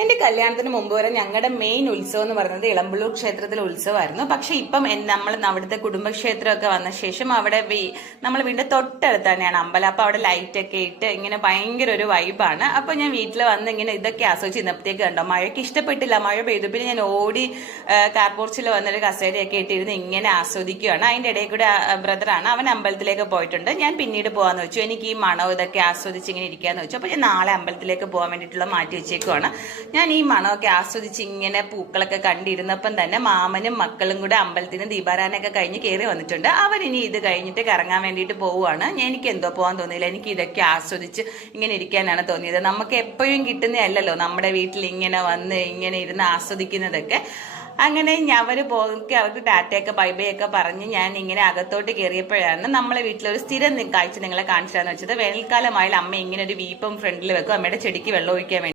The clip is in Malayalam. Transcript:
എന്റെ കല്യാണത്തിന് മുമ്പ് വരെ ഞങ്ങളുടെ മെയിൻ ഉത്സവം എന്ന് പറയുന്നത് ഇളമ്പള്ളൂർ ക്ഷേത്രത്തിലെ ഉത്സവമായിരുന്നു. പക്ഷെ ഇപ്പം നമ്മൾ അവിടുത്തെ കുടുംബക്ഷേത്രമൊക്കെ വന്ന ശേഷം അവിടെ നമ്മൾ വീണ്ടും തൊട്ടടുത്ത് തന്നെയാണ് അമ്പലം. അപ്പൊ അവിടെ ലൈറ്റ് ഒക്കെ ഇട്ട് ഇങ്ങനെ ഭയങ്കര ഒരു വൈബാണ്. അപ്പൊ ഞാൻ വീട്ടിൽ വന്ന് ഇങ്ങനെ ഇതൊക്കെ ആസ്വദിച്ച് ഇന്നത്തേക്ക് കണ്ടോ. മഴയ്ക്ക് ഇഷ്ടപ്പെട്ടില്ല, മഴ പെയ്തു. പിന്നെ ഞാൻ ഓടി കാർപോർച്ചിൽ വന്നൊരു കസേരയൊക്കെ ഇട്ടിരുന്ന് ഇങ്ങനെ ആസ്വദിക്കുകയാണ്. അതിന്റെ ഇടയിൽ കൂടെ ബ്രദറാണ്, അവൻ അമ്പലത്തിലേക്ക് പോയിട്ടുണ്ട്. ഞാൻ പിന്നീട് പോകാന്ന് വെച്ചു. എനിക്ക് ഈ മണം ഇതൊക്കെ ആസ്വദിച്ച് ഇങ്ങനെ ഇരിക്കാന്ന് വെച്ചു. അപ്പൊ ഞാൻ നാളെ അമ്പലത്തിലേക്ക് പോകാൻ വേണ്ടിയിട്ടുള്ള മാറ്റി വെച്ചേക്കുവാണ്. ഞാൻ ഈ മണമൊക്കെ ആസ്വദിച്ച് ഇങ്ങനെ പൂക്കളൊക്കെ കണ്ടിരുന്നപ്പം തന്നെ മാമനും മക്കളും കൂടെ അമ്പലത്തിന് ദീപാരാധനയൊക്കെ കഴിഞ്ഞ് കയറി വന്നിട്ടുണ്ട്. അവരിനി ഇത് കഴിഞ്ഞിട്ട് കറങ്ങാൻ വേണ്ടിയിട്ട് പോവുകയാണ്. എനിക്ക് എന്തോ പോകാൻ തോന്നിയില്ല, എനിക്ക് ഇതൊക്കെ ആസ്വദിച്ച് ഇങ്ങനെ ഇരിക്കാനാണ് തോന്നിയത്. നമുക്ക് എപ്പോഴും കിട്ടുന്നതല്ലല്ലോ നമ്മുടെ വീട്ടിൽ ഇങ്ങനെ വന്ന് ഇങ്ങനെ ഇരുന്ന് ആസ്വദിക്കുന്നതൊക്കെ. അങ്ങനെ അവര് പോകെ അവർക്ക് ടാറ്റയൊക്കെ ബൈബൈ ഒക്കെ പറഞ്ഞ് ഞാൻ ഇങ്ങനെ അകത്തോട്ട് കയറിയപ്പോഴാണ് നമ്മളെ വീട്ടിലൊരു സ്ഥിരം കാഴ്ച നിങ്ങളെ കാണിച്ചാന്ന് വെച്ചത്. വേനൽക്കാലമായാലും അമ്മ ഇങ്ങനെ ഒരു വീപ്പം ഫ്രണ്ടിൽ വെക്കും, അമ്മയുടെ ചെടിക്ക് വെള്ളം ഒഴിക്കാൻ വേണ്ടി.